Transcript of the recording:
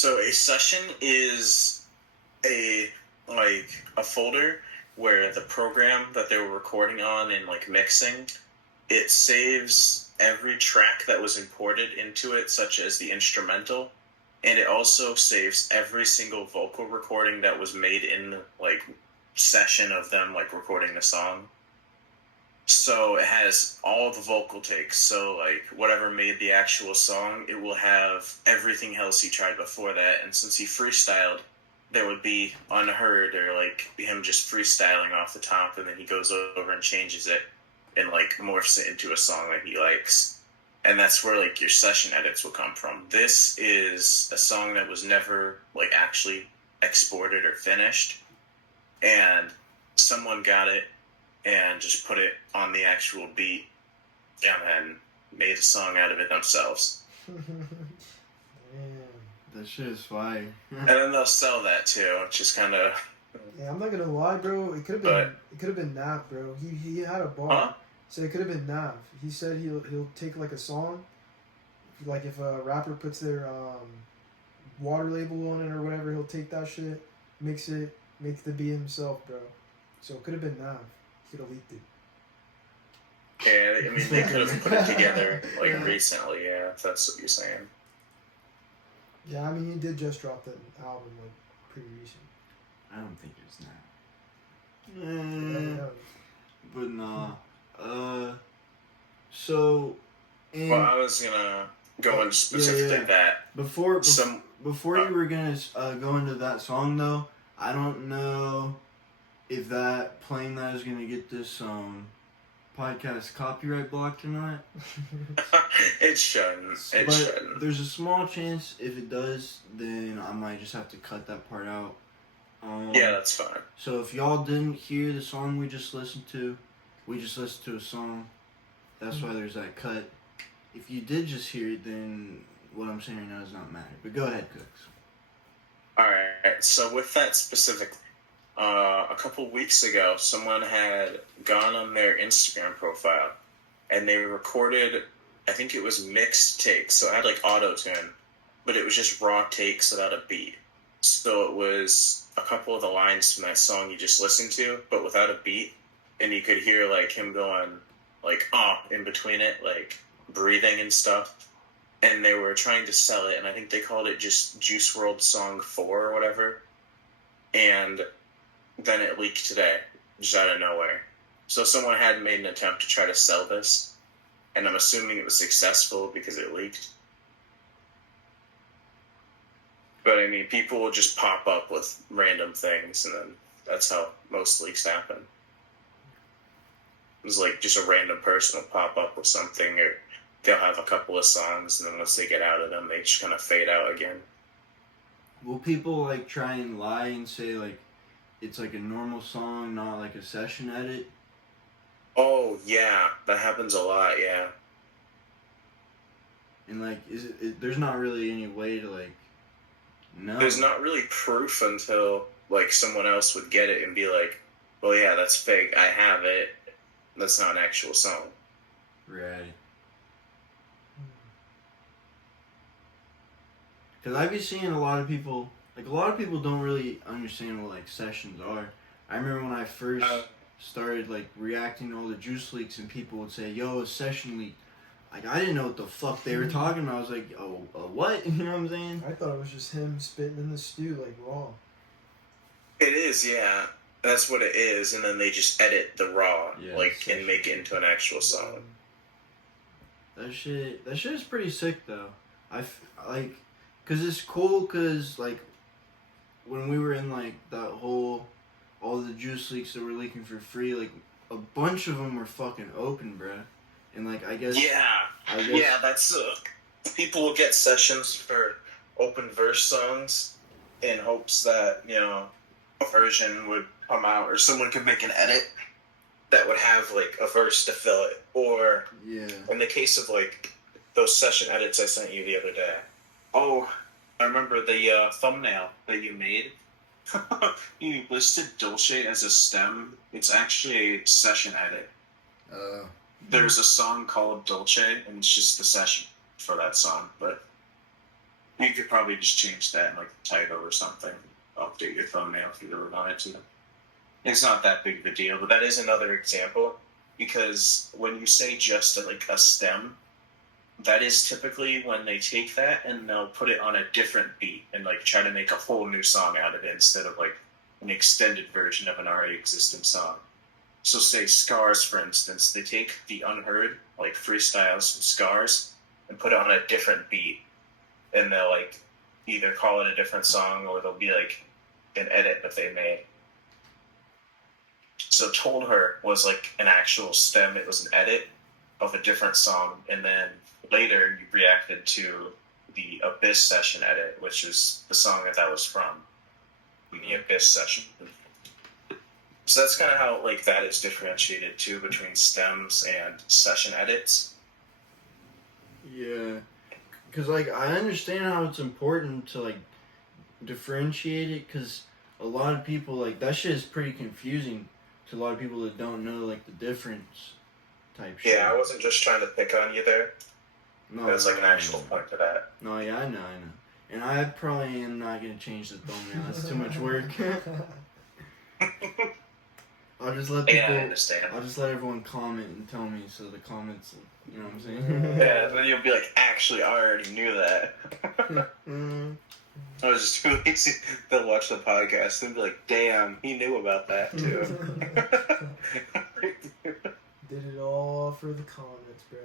So a session is a a folder where the program that they were recording on and like mixing, it saves every track that was imported into it, such as the instrumental, and it also saves every single vocal recording that was made in like session of them like recording the song. So it has all the vocal takes. So like whatever made the actual song, it will have everything else he tried before that. And since he freestyled, there would be unheard or like him just freestyling off the top, and then he goes over and changes it and like morphs it into a song that he likes. And that's where like your session edits will come from. This is a song that was never like actually exported or finished, and someone got it and just put it on the actual beat and then made a song out of it themselves. Damn. That shit is fire. And then they'll sell that too, which is kind of. Yeah, I'm not gonna lie, bro. It could have been Nav, bro. He had a bar. Huh? So it could have been Nav. He said he'll take like a song, like if a rapper puts their water label on it or whatever, he'll take that shit, mix it, make the beat himself, bro. So it could have been Nav. He could have leaked it. Yeah, I mean, they could have put it together like recently, yeah, if that's what you're saying. Yeah, I mean, he did just drop that album like pretty recent. I don't think it's not. But nah. So. Well, I was gonna go into specifically that. Before you were gonna go into that song though, I don't know if playing that is gonna get this podcast copyright blocked or not. It shouldn't. Shouldn't. There's a small chance if it does, then I might just have to cut that part out. Yeah, that's fine. So if y'all didn't hear the song we just listened to a song. That's why there's that cut. If you did just hear it, then what I'm saying right now does not matter. But go ahead, Cooks. Alright, so with that specific, a couple weeks ago, someone had gone on their Instagram profile and they recorded, I think it was mixed takes, so it had like auto-tune, but it was just raw takes without a beat. So it was a couple of the lines from that song you just listened to, but without a beat, and you could hear like him going like in between it, like breathing and stuff. And they were trying to sell it, and I think they called it just Juice WRLD Song 4 or whatever. And then it leaked today, just out of nowhere. So someone had made an attempt to try to sell this, and I'm assuming it was successful because it leaked. But I mean, people will just pop up with random things, and then that's how most leaks happen. It's like just a random person will pop up with something, or they'll have a couple of songs, and then once they get out of them, they just kind of fade out again. Will people like try and lie and say like it's like a normal song, not like a session edit? Oh yeah, that happens a lot. Yeah. And like, there's not really any way to like know. There's not really proof until like someone else would get it and be like, "Well, yeah, that's fake. I have it. That's not an actual song." Right. Because I've been seeing a lot of people don't really understand what like sessions are. I remember when I first started like reacting to all the juice leaks, and people would say, "Yo, a session leak." Like I didn't know what the fuck they were talking about. I was like, "Oh, what?" You know what I'm saying? I thought it was just him spitting in the stew like raw. It is, yeah. That's what it is, and then they just edit the raw, and make it into an actual song. That shit is pretty sick though. Cause it's cool. Cause like, when we were in like that whole, all the juice leaks that were leaking for free, like a bunch of them were fucking open, bruh. And like I guess. Yeah, that's people will get sessions for open verse songs in hopes that a version would come out, or someone could make an edit that would have like a verse to fill it, or in the case of like those session edits I sent you the other day. Oh, I remember the thumbnail that you made. You listed Dolce as a stem. It's actually a session edit. There's a song called Dolce, and it's just the session for that song, but You could probably just change that in like the title or something. Update your thumbnail if you really wanted to. It's not that big of a deal, but that is another example because when you say just like a stem, that is typically when they take that and they'll put it on a different beat and like try to make a whole new song out of it instead of like an extended version of an already existing song. So say Scars, for instance, they take the Unheard, like freestyles from Scars, and put it on a different beat, and they'll like either call it a different song or there'll be like an edit that they made. So Told Her was like an actual stem, it was an edit of a different song, and then later you reacted to the Abyss session edit, which is the song that was from the Abyss session. So that's kind of how like that is differentiated too between stems and session edits. Yeah, because like I understand how it's important to like differentiate it, because a lot of people like that shit is pretty confusing to a lot of people that don't know like the difference type shit. Yeah, I wasn't just trying to pick on you there. No, There's like an no, actual no. point to that. No, yeah, I know. And I probably am not gonna change the thumbnail. That's too much work. I'll just let people. Yeah, I understand. I'll just let everyone comment and tell me, so the comments, you know what I'm saying? Yeah, then you'll be like, actually, I already knew that. I was just too lazy. They'll watch the podcast and be like, damn, he knew about that too. Did it all for the comments, bro.